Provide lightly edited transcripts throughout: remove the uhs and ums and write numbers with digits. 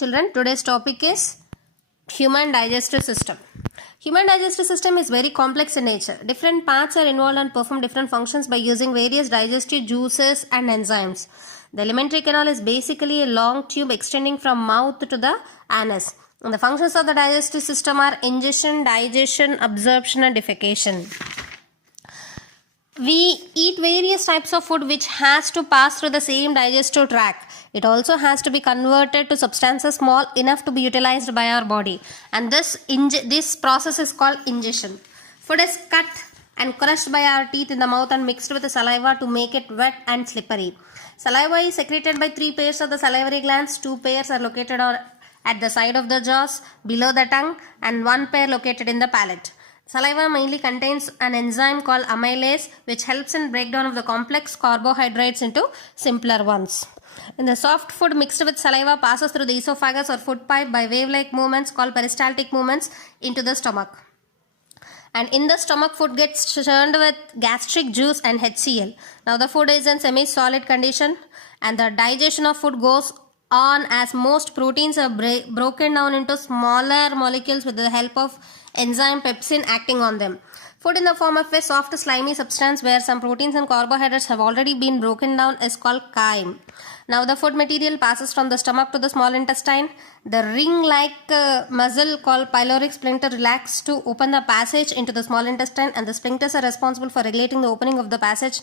children, today's topic is human digestive system. Human digestive system is very complex in nature. Different parts are involved and perform different functions by using various digestive juices and enzymes. The alimentary canal is basically a long tube extending from mouth to the anus. And the functions of the digestive system are ingestion, digestion, absorption and defecation. We eat various types of food which has to pass through the same digestive tract. It also has to be converted to substances small enough to be utilized by our body, and this process is called ingestion. Food is cut and crushed by our teeth in the mouth and mixed with the saliva to make it wet and slippery. Saliva is secreted by 3 pairs of the salivary glands. 2 pairs are located at the side of the jaws, below the tongue, and 1 pair located in the palate. Saliva mainly contains an enzyme called amylase, which helps in breakdown of the complex carbohydrates into simpler ones. And the soft food mixed with saliva passes through the esophagus or food pipe by wave-like movements called peristaltic movements into the stomach. And in the stomach, food gets churned with gastric juice and HCl. Now the food is in semi-solid condition, and the digestion of food goes on as most proteins are broken down into smaller molecules with the help of enzyme pepsin acting on them. Food in the form of a soft slimy substance where some proteins and carbohydrates have already been broken down is called chyme. Now the food material passes from the stomach to the small intestine. The ring-like muscle called pyloric sphincter relaxes to open the passage into the small intestine, and the sphincters are responsible for regulating the opening of the passage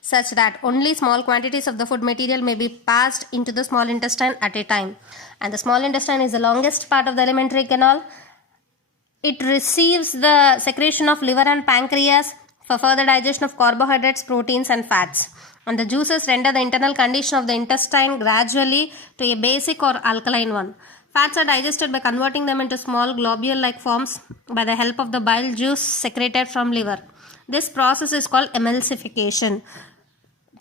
such that only small quantities of the food material may be passed into the small intestine at a time. And the small intestine is the longest part of the alimentary canal. It receives the secretion of liver and pancreas for further digestion of carbohydrates, proteins and fats. And the juices render the internal condition of the intestine gradually to a basic or alkaline one. Fats are digested by converting them into small globule-like forms by the help of the bile juice secreted from liver. This process is called emulsification.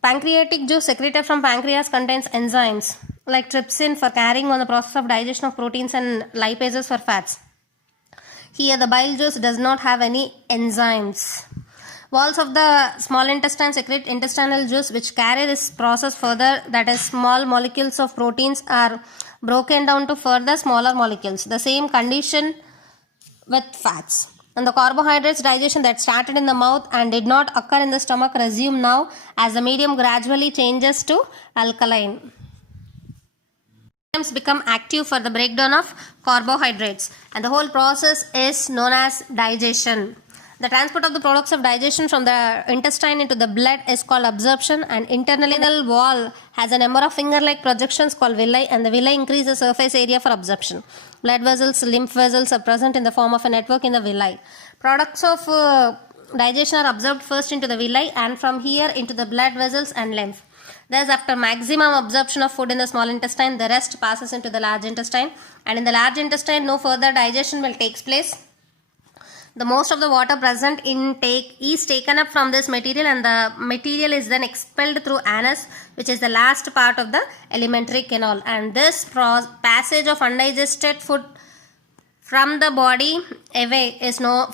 Pancreatic juice secreted from pancreas contains enzymes like trypsin for carrying on the process of digestion of proteins and lipases for fats. Here the bile juice does not have any enzymes. Walls of the small intestine secrete intestinal juice which carry this process further, that is small molecules of proteins are broken down to further smaller molecules. The same condition with fats. And the carbohydrates digestion that started in the mouth and did not occur in the stomach resume now as the medium gradually changes to alkaline. Enzymes become active for the breakdown of carbohydrates, and the whole process is known as digestion. The transport of the products of digestion from the intestine into the blood is called absorption, and intestinal wall has a number of finger-like projections called villi, and the villi increase the surface area for absorption. Blood vessels, lymph vessels are present in the form of a network in the villi. Products of digestion are absorbed first into the villi and from here into the blood vessels and lymph. Thus, after maximum absorption of food in the small intestine, the rest passes into the large intestine, and in the large intestine no further digestion will take place. The most of the water present is taken up from this material, and the material is then expelled through anus, which is the last part of the alimentary canal. And this passage of undigested food from the body away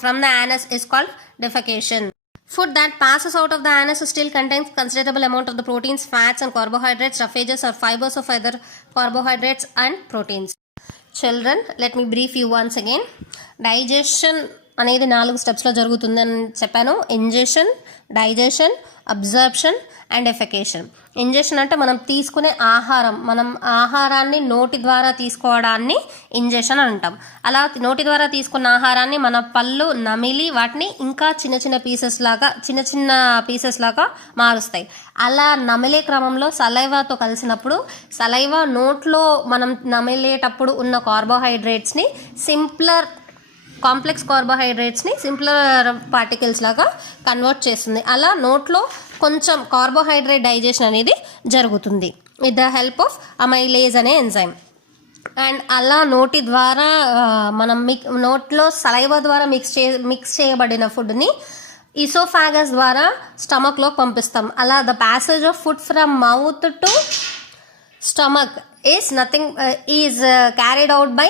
from the anus is called defecation. Food that passes out of the anus still contains considerable amount of the proteins, fats and carbohydrates, roughages or fibers of either carbohydrates and proteins. Children, let me brief you once again. Digestion అనేది 4 స్టెప్స్లో జరుగుతుందని చెప్పాను. Ingestion, digestion, absorption and defecation. Ingestion అంటే మనం తీసుకునే ఆహారం, మనం ఆహారాన్ని నోటి ద్వారా తీసుకోవడాన్ని ఇంజెషన్ అంటాం. అలా నోటి ద్వారా తీసుకున్న ఆహారాన్ని మన పళ్ళు నమిలి వాటిని ఇంకా చిన్న చిన్న పీసెస్ లాగా మారుస్తాయి. అలా నమిలే క్రమంలో సలైవాతో కలిసినప్పుడు సలైవా నోట్లో మనం నమిలేటప్పుడు ఉన్న కార్బోహైడ్రేట్స్ని కాంప్లెక్స్ కార్బోహైడ్రేట్స్ని సింప్లర్ పార్టికల్స్ లాగా కన్వర్ట్ చేస్తుంది. అలా నోట్లో కొంచెం కార్బోహైడ్రేట్ డైజెషన్ అనేది జరుగుతుంది with the help of amylase అనే ఎంజైమ్. అండ్ అలా నోటి ద్వారా మనం నోట్లో సలైవా ద్వారా మిక్స్ చేయబడిన ఫుడ్ని ఈసోఫాగస్ ద్వారా స్టమక్లో పంపిస్తాం. అలా the passage of food from mouth to stomach is carried out by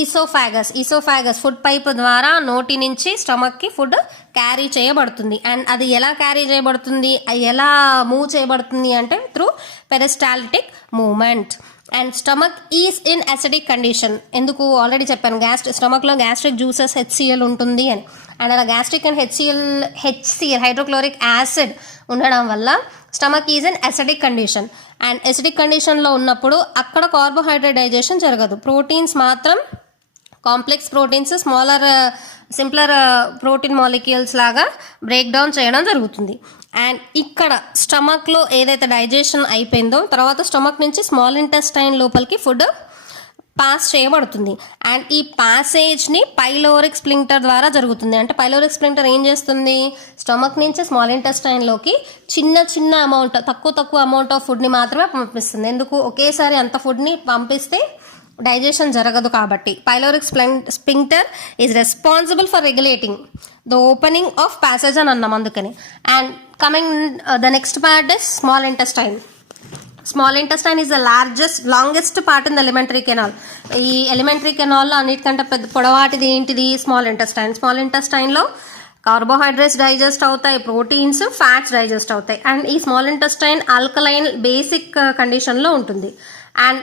oesophagus food pipe ద్వారా నోటి నుంచి స్టమక్కి ఫుడ్ క్యారీ చేయబడుతుంది. అండ్ అది ఎలా క్యారీ చేయబడుతుంది, ఎలా మూవ్ చేయబడుతుంది అంటే through peristaltic movement. And stomach is in acidic condition. ఎందుకు ఆల్రెడీ చెప్పాను, స్టమక్లో గ్యాస్ట్రిక్ జ్యూసెస్ HCl ఉంటుంది అని. అండ్ అలా gastric and HCl hydrochloric acid ఉండడం వల్ల stomach is in acidic condition. And acidic కండిషన్లో ఉన్నప్పుడు అక్కడ కార్బోహైడ్రేట్ డైజెషన్ జరగదు. ప్రోటీన్స్ మాత్రం complex proteins simpler protein molecules లాగా బ్రేక్ డౌన్ చేయడం జరుగుతుంది. అండ్ ఇక్కడ స్టమక్లో ఏదైతే డైజెషన్ అయిపోయిందో తర్వాత స్టమక్ నుంచి స్మాల్ ఇంటెస్టైన్ లోపలికి ఫుడ్ పాస్ చేయబడుతుంది. అండ్ ఈ ప్యాసేజ్ని పైలోరిక్ స్ప్లింక్టర్ ద్వారా జరుగుతుంది. అంటే పైలోరిక్ స్ప్లింక్టర్ ఏం చేస్తుంది, స్టమక్ నుంచి స్మాల్ ఇంటెస్టైన్లోకి చిన్న అమౌంట్ తక్కువ అమౌంట్ ఆఫ్ ఫుడ్ని మాత్రమే పంపిస్తుంది. ఎందుకు, ఒకేసారి అంత ఫుడ్ని పంపిస్తే డైజెషన్ జరగదు కాబట్టి. Pyloric sphincter is responsible for regulating the opening of passage అని అన్నాం అందుకని. And coming the next part is small intestine. Small intestine is the longest part in the alimentary canal. ఈ ఎలిమెంటరీ కెనాల్లో అన్నిటికంటే పెద్ద పొడవాటిది ఏంటిది, స్మాల్ ఇంటెస్టైన్. స్మాల్ ఇంటెస్టైన్లో కార్బోహైడ్రేట్స్ డైజెస్ట్ అవుతాయి, ప్రోటీన్స్, ఫ్యాట్స్ డైజెస్ట్ అవుతాయి. అండ్ ఈ స్మాల్ ఇంటెస్టైన్ ఆల్కలైన్ బేసిక్ కండిషన్లో ఉంటుంది. అండ్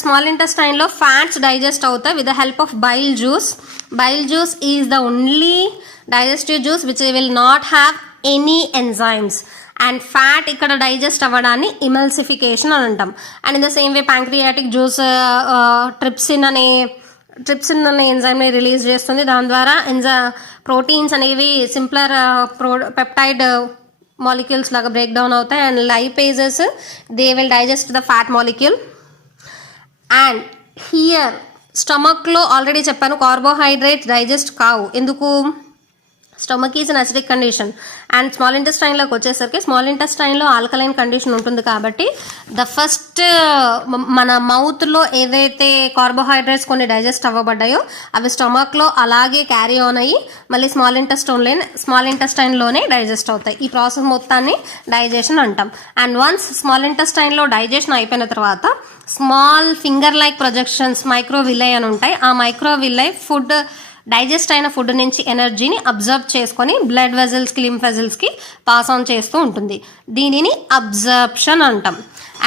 స్మాల్ ఇంటెస్టైన్లో ఫ్యాట్స్ డైజెస్ట్ అవుతాయి with the help of bile juice. Bile juice is the only digestive juice which will not have any enzymes. And fat ఇక్కడ digest అవ్వడాన్ని emulsification అని అంటాం. And in the same way pancreatic juice trypsin అనే ఎంజైమ్ని release చేస్తుంది. దాని ద్వారా proteins అనేవి సింప్లర్ పెప్టైడ్ మాలిక్యూల్స్ లాగా బ్రేక్ డౌన్ అవుతాయి. And lipases they will digest the fat molecule. And here స్టమక్లో ఆల్రెడీ చెప్పాను కార్బోహైడ్రేట్స్ డైజెస్ట్ కావు. ఎందుకు, stomach is an acidic condition. And small ఇంటెస్టైన్లోకి వచ్చేసరికి స్మాల్ ఇంటెస్టైన్లో ఆల్కలైన్ కండిషన్ ఉంటుంది కాబట్టి ద ఫస్ట్ మన మౌత్లో ఏదైతే కార్బోహైడ్రేట్స్ కొన్ని డైజెస్ట్ అవ్వబడ్డాయో అవి స్టమక్లో అలాగే క్యారీ ఆన్ అయ్యి మళ్ళీ స్మాల్ ఇంటెస్టైన్లోనే డైజెస్ట్ అవుతాయి. ఈ ప్రాసెస్ మొత్తాన్ని డైజెషన్ అంటాం. అండ్ వన్స్ స్మాల్ ఇంటెస్టైన్లో డైజెషన్ అయిపోయిన తర్వాత small finger like projections microvilli అని ఉంటాయి. ఆ మైక్రోవిల్లై డైజెస్ట్ అయిన ఫుడ్ నుంచి ఎనర్జీని అబ్జర్వ్ చేసుకొని బ్లడ్ వెజల్స్కి లింఫ్ వెజల్స్కి పాస్ ఆన్ చేస్తూ ఉంటుంది. దీనిని అబ్జర్ప్షన్ అంటాం.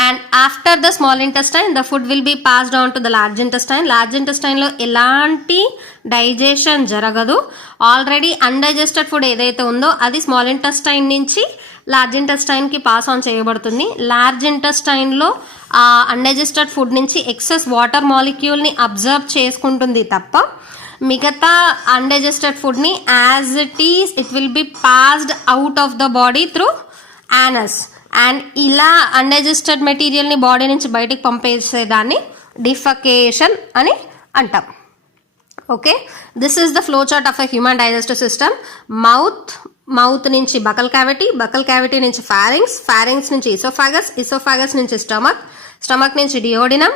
And after the small intestine the food will be passed on to the large intestine. Large ఇంటెస్టైన్లో ఎలాంటి డైజెషన్ జరగదు. ఆల్రెడీ అన్డైజెస్టెడ్ ఫుడ్ ఏదైతే ఉందో అది స్మాల్ ఇంటెస్టైన్ నుంచి లార్జ్ ఇంటెస్టైన్కి పాస్ ఆన్ చేయబడుతుంది. లార్జ్ ఇంటెస్టైన్లో ఆ అన్డైజెస్టెడ్ ఫుడ్ నుంచి ఎక్సెస్ వాటర్ మాలిక్యూల్ని అబ్జర్వ్ చేసుకుంటుంది తప్ప మిగతా అన్డైజెస్టెడ్ ఫుడ్ని as it will be passed out of the body through anus. And ఇలా అన్డైజెస్టెడ్ మెటీరియల్ని బాడీ నుంచి బయటికి పంపేసేదాన్ని డిఫకేషన్ అని అంటాం. Okay, this is the flow chart of a human digestive system. Mouth నుంచి బకల్ క్యావిటీ నుంచి ఫారింగ్స్ నుంచి ఇసోఫాగస్ నుంచి స్టమక్ నుంచి డియోడినం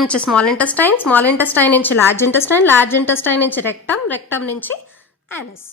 నుంచి స్మాల్ ఇంటెస్టైన్ నుంచి లార్జ్ ఇంటెస్టైన్ నుంచి రెక్టమ్ నుంచి యానస్.